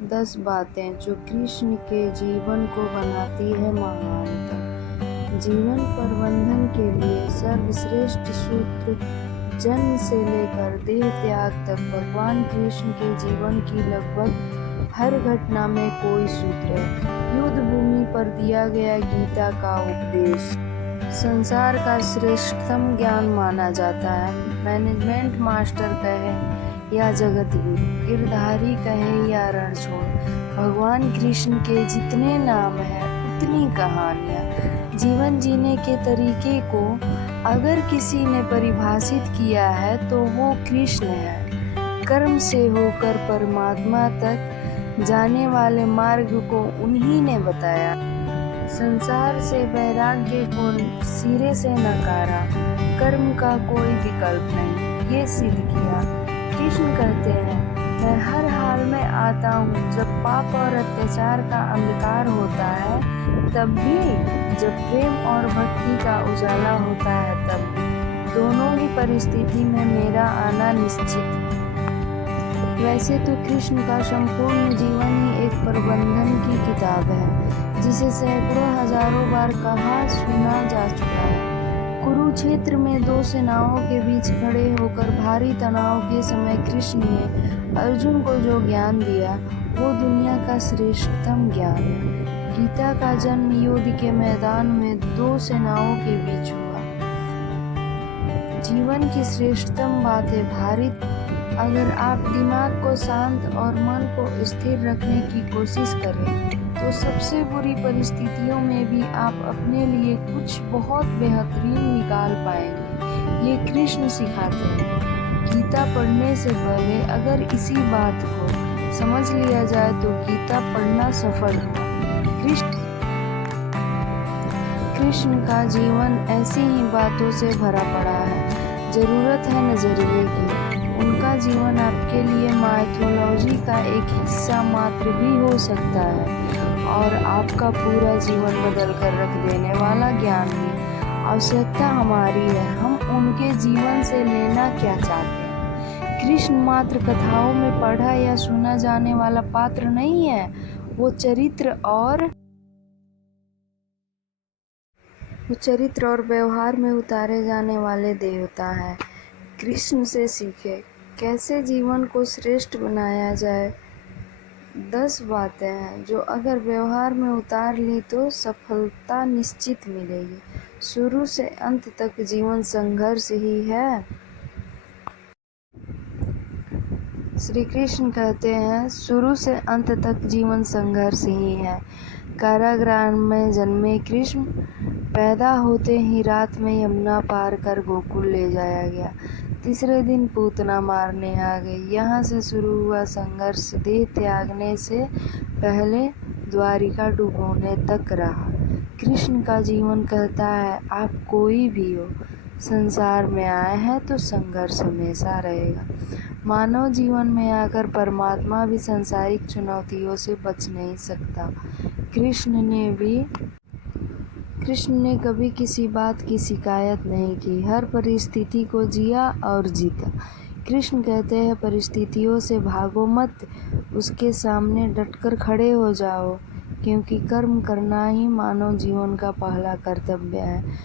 10 बातें जो कृष्ण के जीवन को बनाती है महानतम। जीवन प्रबंधन के लिए सर्वश्रेष्ठ सूत्र जन्म से लेकर देह त्याग तक भगवान कृष्ण के जीवन की लगभग हर घटना में कोई सूत्र है। युद्ध भूमि पर दिया गया गीता का उपदेश संसार का श्रेष्ठतम ज्ञान माना जाता है। मैनेजमेंट मास्टर कहे या जगत गुरु, गिरधारी कहे या रणछोड़, भगवान कृष्ण के जितने नाम हैं उतनी कहानियाँ। जीवन जीने के तरीके को अगर किसी ने परिभाषित किया है तो वो कृष्ण है। कर्म से होकर परमात्मा तक जाने वाले मार्ग को उन्हीं ने बताया। संसार से वैराग्य को सिरे से नकारा, कर्म का कोई विकल्प नहीं, ये सिद्ध किया। कृष्ण कहते हैं, मैं हर हाल में आता हूँ। जब पाप और अत्याचार का अंधकार होता है तब भी, जब प्रेम और भक्ति का उजाला होता है तब भी, दोनों ही परिस्थिति में मेरा आना निश्चित है। वैसे तो कृष्ण का संपूर्ण जीवन ही एक प्रबंधन की किताब है, जिसे सैकड़ों हजारों बार कहा सुना जा चुका है। कुरुक्षेत्र में 2 सेनाओं के बीच खड़े होकर भारी तनाव के समय कृष्ण ने अर्जुन को जो ज्ञान दिया वो दुनिया का श्रेष्ठतम ज्ञान है। गीता का जन्म युद्ध के मैदान में 2 सेनाओं के बीच हुआ। जीवन की श्रेष्ठतम बातें भारित। अगर आप दिमाग को शांत और मन को स्थिर रखने की कोशिश करें तो सबसे बुरी परिस्थितियों में भी आप अपने लिए कुछ बहुत बेहतरीन निकाल पाएंगे। ये कृष्ण सिखाते हैं। गीता पढ़ने से पहले अगर इसी बात को समझ लिया जाए तो गीता पढ़ना सफल हुआ। कृष्ण का जीवन ऐसी ही बातों से भरा पड़ा है। जरूरत है नजरिए की। उनका जीवन आपके लिए माइथोलॉजी का एक हिस्सा मात्र भी हो सकता है और आपका पूरा जीवन बदल कर रख देने वाला ज्ञान भी। आवश्यकता हमारी है, हम उनके जीवन से लेना क्या चाहते हैं। कृष्ण मात्र कथाओं में पढ़ा या सुना जाने वाला पात्र नहीं है, वो चरित्र और व्यवहार में उतारे जाने वाले देवता है। कृष्ण से सीखे कैसे जीवन को श्रेष्ठ बनाया जाए। 10 बातें हैं जो अगर व्यवहार में उतार ली तो सफलता निश्चित मिलेगी। शुरू से अंत तक जीवन संघर्ष ही है। श्री कृष्ण कहते हैं, शुरू से अंत तक जीवन संघर्ष ही है। कारागृह में जन्मे कृष्ण पैदा होते ही रात में यमुना पार कर गोकुल ले जाया गया। तीसरे दिन पूतना मारने आ गई। यहाँ से शुरू हुआ संघर्ष देह त्यागने से पहले द्वारिका डुबोने तक रहा। कृष्ण का जीवन कहता है, आप कोई भी हो, संसार में आए हैं तो संघर्ष हमेशा रहेगा। मानव जीवन में आकर परमात्मा भी सांसारिक चुनौतियों से बच नहीं सकता। कृष्ण ने कभी किसी बात की शिकायत नहीं की, हर परिस्थिति को जिया और जीता। कृष्ण कहते हैं, परिस्थितियों से भागो मत, उसके सामने डटकर खड़े हो जाओ, क्योंकि कर्म करना ही मानव जीवन का पहला कर्तव्य है।